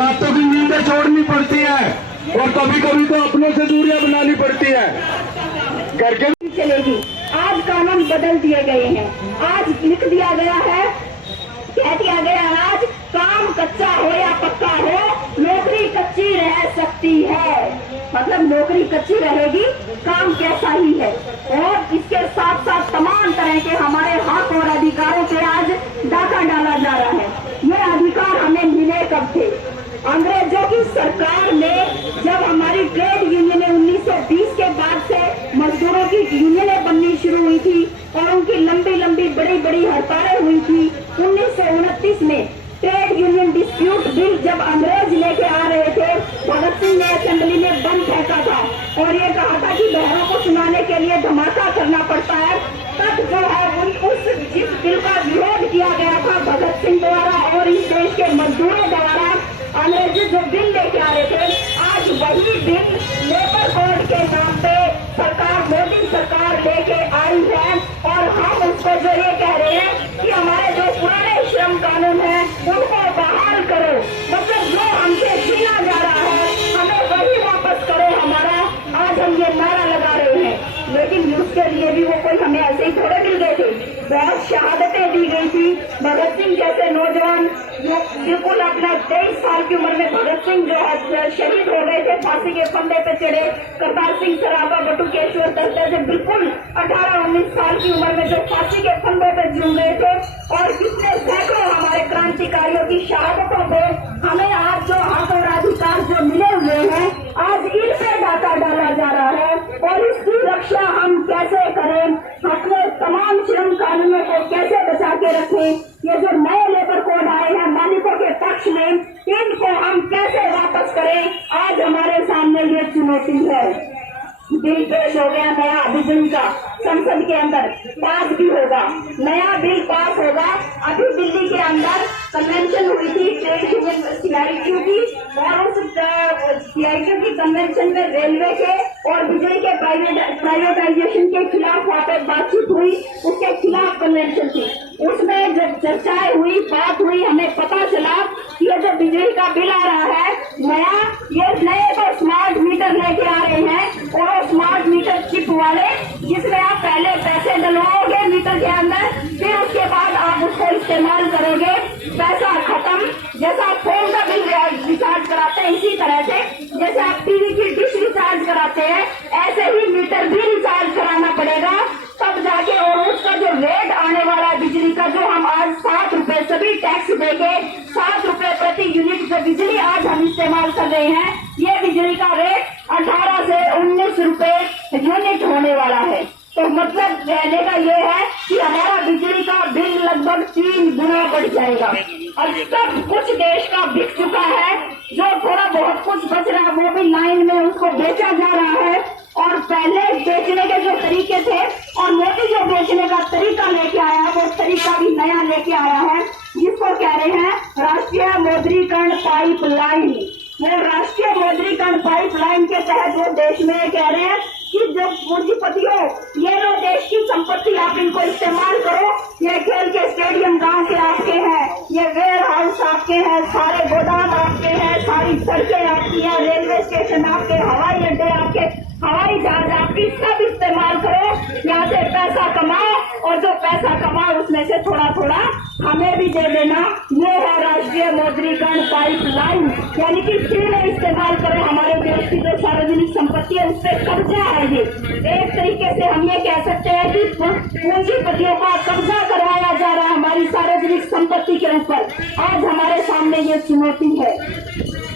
रातों की नींदें छोड़नी पड़ती है और कभी कभी तो अपनों से दूरियां बनानी पड़ती है। घर के चलेगी। आज कानून बदल दिए गए हैं। आज लिख दिया गया है, कह दिया गया आज काम कच्चा हो या पक्का हो, नौकरी कच्ची रह सकती है। मतलब नौकरी कच्ची रहेगी, काम कैसा ही है। और इसके साथ साथ तमाम तरह के हमारे हक और अधिकारों पे आज डाका डाला जा रहा है। ये अधिकार हमें मिले कब थे? अंग्रेजों की सरकार में जब हमारी ट्रेड यूनियनें 1920 के बाद से मजदूरों की यूनियनें बननी शुरू हुई थी और उनकी लंबी लंबी बड़ी बड़ी हड़तालें हुई थी। 1929 में ट्रेड यूनियन डिस्प्यूट बिल जब अंग्रेज लेके आ रहे थे, भगत सिंह ने असेंबली में बम फेंका था और ये कहा था कि बहनों को सुनाने के लिए धमाका करना पड़ता है। तब जो है उस जिस बिल का विरोध किया गया था भगत सिंह द्वारा और इस देश के मजदूरों द्वारा, अंग्रेजी जो बिल लेके आ रहे थे, आज वही बिल लेबर कोड के नाम पे सरकार, मोदी सरकार लेके आई है। और हम उसको जो ये कह रहे हैं कि हमारे जो पुराने श्रम कानून है उनको बहाल करो। मतलब जो हमसे छीना जा रहा है हमें वही वापस करो हमारा। आज हम ये नारा लगा रहे हैं, लेकिन उसके लिए भी वो कोई हमें ऐसे ही थोड़े मिल गए थे। बहुत शहादतें दी गई थी। भगत सिंह जैसे नौजवान जो बिल्कुल अपना 23 साल की उम्र में भगत सिंह जो है शहीद हो गए थे, फांसी के फंदे पे चढ़े। करतार सिंह सराभा, बटुकेश्वर दत्त जैसे बिल्कुल 18-19 साल की उम्र में जो फांसी के फंदे पे झूम गए थे। और कितने सैकड़ों हमारे क्रांतिकारियों की शहादतों पे हमें आज जो हक और अधिकार जो मिले हुए हैं, आज इन पे डाका डाला जा रहा है। और इसकी रक्षा हम कैसे करें, अपने तमाम श्रम कानूनों को कैसे बचा के रखें, ये जो नए लेबर कोड आए हैं मालिकों के पक्ष में, इनको हम कैसे वापस करें, आज हमारे सामने ये चुनौती है। बिल पेश हो गया नया बिजली का, संसद के अंदर पास भी होगा, नया बिल पास होगा। अभी दिल्ली के अंदर कन्वेंशन हुई थी ट्रेड यूनियन CITU की, और उस CITU की कन्वेंशन में रेलवे के और बिजली के प्राइवेटाइजेशन के खिलाफ वहाँ पे बातचीत हुई, उसके खिलाफ कन्वेंशन थी। उसमें जब चर्चाएं हुई, बात हुई, हमें पता चला कि ये जो बिजली का बिल आ रहा है नया, ये नए तो स्मार्ट मीटर लेके आ रहे हैं। और स्मार्ट मीटर चिप वाले, जिसमें आप पहले पैसे डलवाओगे मीटर के अंदर, फिर उसके बाद आप उसको इस्तेमाल करोगे, पैसा खत्म। जैसा आप फोन का बिल रिचार्ज कराते हैं, इसी तरह से जैसे आप टीवी की डिश रिचार्ज कराते हैं, ऐसे ही मीटर भी रिचार्ज कराना पड़ेगा, तब जाके। और उसका जो रेट आने वाला है बिजली का, जो हम आज 7 रुपए सभी टैक्स देके 7 रुपए प्रति यूनिट जो बिजली आज हम इस्तेमाल कर रहे हैं, ये बिजली का रेट 18 से 19 रुपए यूनिट होने वाला है। तो मतलब कहने का ये है कि हमारा बिजली का बिल लगभग 3 गुना बढ़ जाएगा। और सब कुछ देश का बिक चुका है, जो थोड़ा बहुत कुछ बच रहा है वो भी लाइन में उसको बेचा जा रहा है। और पहले बेचने के जो तरीके थे और मोदी जो बेचने का तरीका लेके आया है, वो तरीका भी नया लेके आया है, जिसको कह रहे हैं राष्ट्रीय मौद्रीकरण पाइपलाइन। वो राष्ट्रीय मौद्रीकरण पाइपलाइन के तहत वो देश में कह रहे हैं कि जो पूंजीपतियों, ये लो देश की संपत्ति, आप इनको इस्तेमाल करो। ये खेल के स्टेडियम गांव के आपके हैं, ये वेयर हाउस आपके हैं, सारे गोदाम आपके हैं, सारी सड़कें आपकी हैं, रेलवे स्टेशन आपके, हवाई अड्डे आपके, हवाई जहाज आपकी, सब इस्तेमाल करो, यहाँ से पैसा कमाओ और जो पैसा कमाओ उसमें से थोड़ा थोड़ा हमें भी दे देना। ये है राष्ट्रीय मौद्रीकरण पाइपलाइन, यानी कि फ्री में इस्तेमाल करो हमारे देश की जो सार्वजनिक संपत्ति है, उस पर कब्जा है। ये एक तरीके से हम ये कह सकते हैं कि पूंजीपतियों का कब्जा करवाया जा रहा है हमारी सार्वजनिक संपत्ति के ऊपर। आज हमारे सामने ये चुनौती है।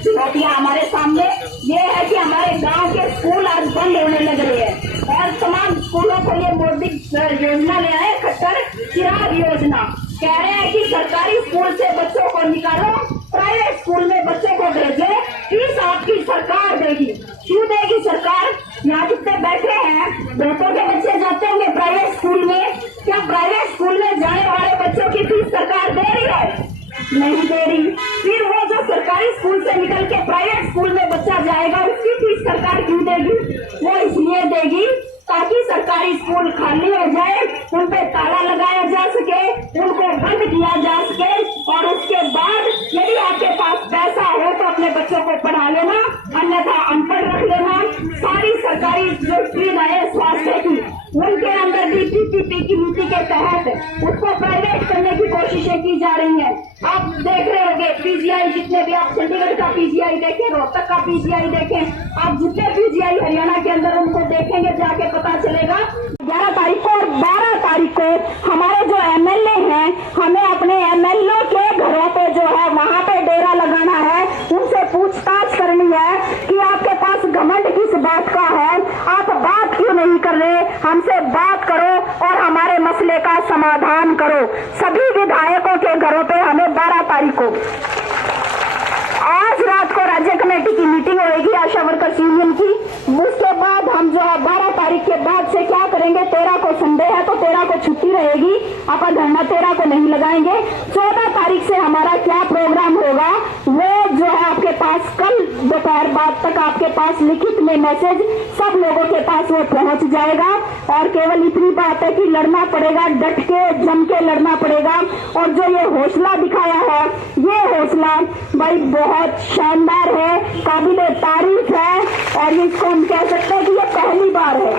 चुनौतियां हमारे सामने ये है कि हमारे गांव के स्कूल आज बंद होने लग रहे हैं और तमाम स्कूलों को ये मोदी योजना ले आए, खट्टर चिराग योजना। कह रहे हैं कि सरकारी स्कूल से बच्चों को निकालो, प्राइवेट स्कूल में बच्चों को भेजे, फीस आपकी सरकार देगी। क्यों देगी सरकार? यहाँ जितने बैठे हैं बेटों के बच्चे जाते होंगे प्राइवेट स्कूल में, क्या प्राइवेट स्कूल में जाने वाले बच्चों की फीस सरकार दे रही है? नहीं दे रही। फिर वो जो सरकारी स्कूल से निकल के प्राइवेट स्कूल में बच्चा जाएगा, उसकी फीस सरकार क्यों देगी? वो इसलिए देगी ताकि सरकारी स्कूल खाली हो जाए, उन पे ताला लगाया जा सके, उनको बंद किया जा सके, और उसके बाद यदि आपके पास पैसा हो तो अपने बच्चों को पढ़ा लेना, अन्यथा अनपढ़ रख लेना। सारी सरकारी जो सुविधाएं स्वास्थ्य की, उनके अंदर भी पीपीपी की नीति के तहत उसको प्राइवेट करने की कोशिशें की जा रही हैं। आप देख रहे होंगे पीजीआई, जितने भी आप चंडीगढ़ का पीजीआई देखें, रोहतक का पीजीआई देखें, आप जितने पीजीआई हरियाणा के अंदर उनको देखेंगे जाके पता चलेगा। 11 तारीख को और 12 तारीख को हमारे जो एमएलए हैं, हमें अपने एमएलए के घरों पे जो है वहाँ पे डेरा लगाना है, उनसे पूछताछ करनी है कि आपके पास घमंड किस बात का है, आप बात क्यों नहीं कर रहे, हमसे बात करो और हमारे मसले का समाधान करो। सभी विधायकों के घरों पे हमें 12 तारीख को, आज रात को राज्य कमेटी की मीटिंग होगी आशा वर्कर्स यूनियन की। उसके बाद हम जो है 12 तारीख के बाद से क्या करेंगे, 13 को संडे है तो 13 को छुट्टी रहेगी, अपन धरना 13 को नहीं लगाएंगे। 14 तारीख से हमारा क्या प्रोग्राम होगा वो जो है आपके पास कल दोपहर बाद तक आपके पास लिखित में मैसेज सब लोगों के पास वो पहुंच जाएगा। और केवल इतनी बात है कि लड़ना पड़ेगा, डट के जम के लड़ना पड़ेगा। और जो ये हौसला दिखाया है, ये हौसला भाई बहुत शानदार है, काबिले तारीफ है। और इसको हम कह सकते हैं कि ये पहली बार है,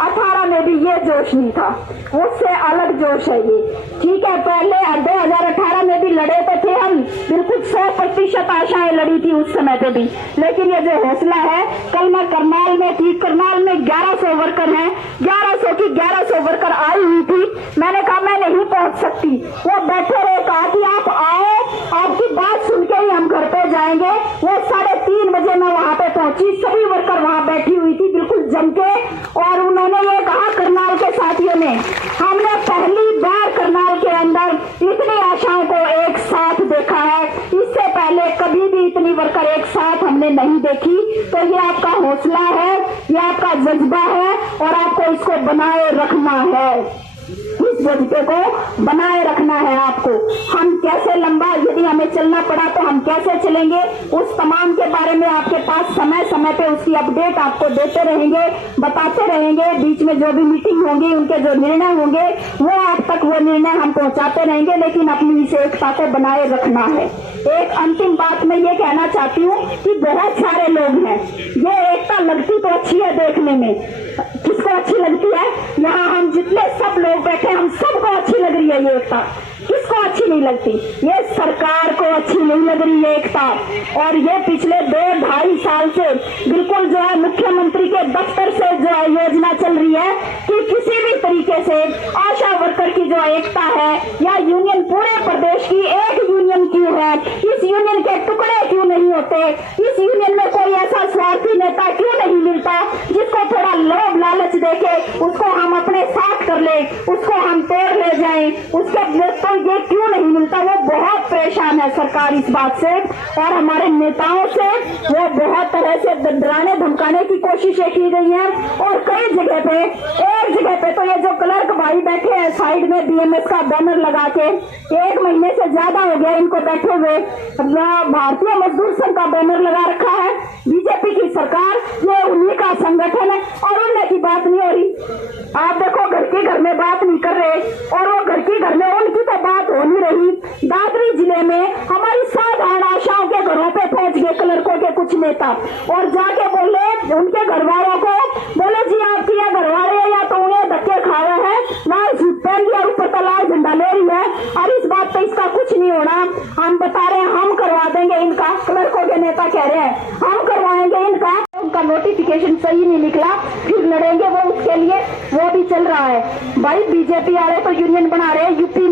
18 में भी ये जोश नहीं था, उससे अलग जोश है ये। ठीक है, पहले 2018 में भी लड़े तो थे हम, बिल्कुल 100% आशाएं लड़ी थी उस समय पे भी, लेकिन ये जो हौसला है, कल मैं करनाल में थी, करनाल में 1100 वर्कर हैं, 1100 की 1100 वर्कर आई हुई थी। मैंने कहा मैं नहीं पहुंच सकती, वो बैठे रहे, कहा कि आप आओ, आपकी बात सुन के ही हम घर पे जाएंगे। वो 3:30 बजे मैं वहां पे पहुंची, सभी वर्कर वहां बैठी हुई थी बिल्कुल जम के। और उन्होंने ये कहा करनाल के साथियों ने, हमने पहली बार करनाल के अंदर इतनी आशाओं को एक साथ देखा है, इससे पहले कभी भी इतनी वर्कर एक साथ हमने नहीं देखी। तो ये आपका हौसला है, ये आपका जज्बा है और आपको इसको बनाए रखना है, इस जज्बे को बनाए रखना है आपको। हम कैसे लंबा, यदि हमें चलना पड़ा तो हम कैसे चलेंगे, उस तमाम के बारे में आपके पास समय समय पे उसकी अपडेट आपको देते रहेंगे, बताते रहेंगे। बीच में जो भी मीटिंग होंगी, उनके जो निर्णय होंगे, वो आप तक वो निर्णय हम पहुंचाते रहेंगे, लेकिन अपनी इस एकता को बनाए रखना है। एक अंतिम बात मैं ये कहना चाहती हूँ कि बहुत सारे लोग हैं, ये एकता लगती तो अच्छी है देखने में, किसको अच्छी लगती है, यहाँ हम जितने सब लोग बैठे, हम सबको अच्छी लग रही है ये एकता, किसको अच्छी नहीं लगती, ये सरकार को अच्छी नहीं लग रही है एकता। और ये पिछले 2-2.5 साल से बिल्कुल जो है मुख्यमंत्री के दफ्तर से जो है योजना चल रही है कि किसी भी तरीके से आशा वर्कर की जो एकता है, या यूनियन पूरे प्रदेश की एक यूनियन क्यों है, इस यूनियन के टुकड़े क्यों नहीं होते, इस यूनियन में कोई ऐसा स्वार्थी नेता क्यों नहीं मिलता जिसको थोड़ा लोभ लालच देके उसको हम अपने साथ कर ले, उसको हम तोड़ ले जाए, उसके तो ये क्यों नहीं मिलता। वो बहुत परेशान है सरकार इस बात से, और हमारे नेताओं से वो बहुत तरह से डराने धमकाने की कोशिशें की गई हैं। और कई जगह पे, एक जगह पे तो ये जो क्लर्क भाई बैठे हैं साइड में बीएमएस का बैनर लगा के, 1 महीने से ज्यादा हो गया इनको बैठे हुए, भारतीय मजदूर संघ का बैनर लगा रखा है। बीजेपी की सरकार, ये उन्हीं का संगठन है और उनने की बात नहीं हो रही। आप देखो, घर के घर में बात नहीं कर रहे, और वो घर के घर में उनकी तो बात हो नहीं रही। दादरी जिले में हमारी साधारण आशाओं के घरों पे पहुंच गए क्लर्कों के कुछ नेता, और जाके बोले उनके घर वालों को, बोले जी आपकी या घर वाले या तो उन्हें धक्के खा रहे हैं, लाल सूट पहन लिया, ऊपर तो लाल झंडा ले रही है, और इस बात पे इसका कुछ नहीं होना, हम बता रहे हैं हम करवा देंगे इनका। क्लर्कों के नेता कह रहे हैं हम करवाएंगे इनका, उनका नोटिफिकेशन सही नहीं निकला, फिर लड़ेंगे वो उसके लिए, वो भी चल रहा है। भाई बीजेपी वाले तो यूनियन बना रहे हैं यूपी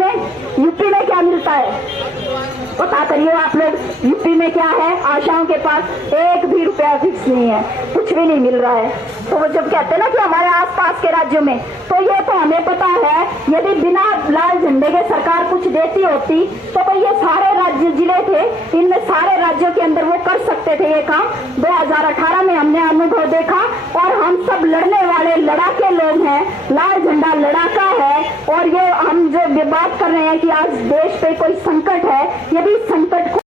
में क्या मिलता है पता करिए आप लोग, यूपी में क्या है, आशाओं के पास 1 भी रुपया फिक्स नहीं है, कुछ भी नहीं मिल रहा है। तो वो जब कहते हैं ना कि हमारे आसपास के राज्यों में, तो ये तो हमें पता है, यदि बिना लाल झंडे के सरकार कुछ देती होती तो भाई ये सारे राज्य जिले थे, इनमें सारे राज्यों के अंदर वो कर सकते थे ये काम। 2018 में हमने अनुभव देखा, और हम सब लड़ने वाले लड़ाके लोग हैं, लाल झंडा लड़ाका है। और ये हम जो बात कर रहे हैं कि आज देश पे कोई संकट है, यदि संकट